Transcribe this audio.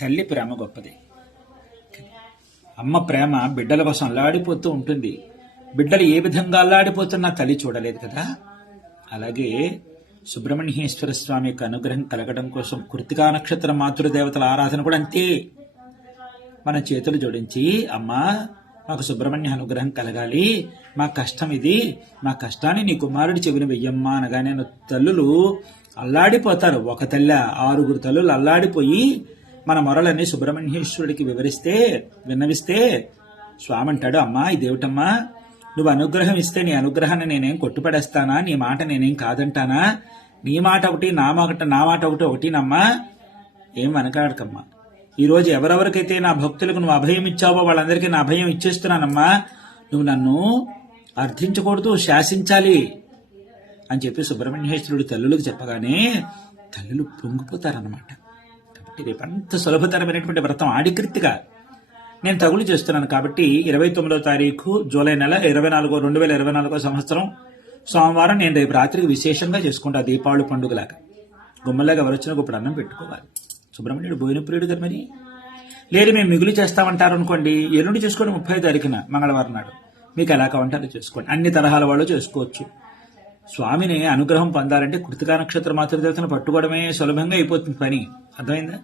తల్లి ప్రేమ గొప్పది. అమ్మ ప్రేమ బిడ్డల కోసం అల్లాడిపోతూ ఉంటుంది. బిడ్డలు ఏ విధంగా అల్లాడిపోతున్నా తల్లి చూడలేదు కదా. అలాగే సుబ్రహ్మణ్యేశ్వర స్వామి యొక్క అనుగ్రహం కలగడం కోసం కృతికా నక్షత్ర మాతృదేవతల ఆరాధన కూడా అంతే. మన చేతులు జోడించి, అమ్మా మాకు సుబ్రహ్మణ్య అనుగ్రహం కలగాలి, మా కష్టం ఇది, మా కష్టాన్ని నీ కుమారుడి చెవిన వెయ్యమ్మా అనగానే తల్లులు అల్లాడిపోతారు. ఒక తల్లి 6 తల్లులు అల్లాడిపోయి మన మొరలన్నీ సుబ్రహ్మణ్యేశ్వరుడికి విన్నవిస్తే స్వామి అంటాడు, అమ్మా ఇదేమిటమ్మా, నువ్వు అనుగ్రహం ఇస్తే నీ అనుగ్రహాన్ని నేనేం కొట్టుపడేస్తానా, నీ మాట నేనేం కాదంటానా, నీ మాట ఒకటి నా మాట ఒకటినమ్మా, ఏం వెనకాడకమ్మా. ఈరోజు ఎవరెవరికైతే నా భక్తులకు నువ్వు అభయం ఇచ్చావో వాళ్ళందరికీ నా అభయం ఇచ్చేస్తున్నానమ్మా, నువ్వు నన్ను అర్థించకూడదు, శాసించాలి అని చెప్పి సుబ్రహ్మణ్యేశ్వరుడు తల్లులకు చెప్పగానే తల్లులు పొంగిపోతారన్నమాట. కాబట్టి రేపు అంత సులభతరమైనటువంటి వ్రతం ఆడికృతిగా నేను తగులు చేస్తున్నాను. కాబట్టి 29వ తారీఖు జూలై నెల 2024 సంవత్సరం సోమవారం నేను రేపు రాత్రికి విశేషంగా చేసుకుంటా. దీపావళి పండుగలాగా గుమ్మలాగా ఎవరు వచ్చినా ఇప్పుడు అన్నం పెట్టుకోవాలి. సుబ్రహ్మణ్యుడు భోజన ప్రియుడు కదా. మరి లేదు మేము మిగులు చేస్తామంటారు అనుకోండి, ఎల్లుండి చేసుకోండి 30వ తారీఖున మంగళవారం నాడు. మీకు ఎలా కావంటారో చేసుకోండి. అన్ని తరహాల వాళ్ళు చేసుకోవచ్చు. స్వామిని అనుగ్రహం పొందాలంటే కృతికా నక్షత్ర మాతృదేవతను పట్టుకోవడమే సులభంగా అయిపోతుంది పని. అర్థమైందా?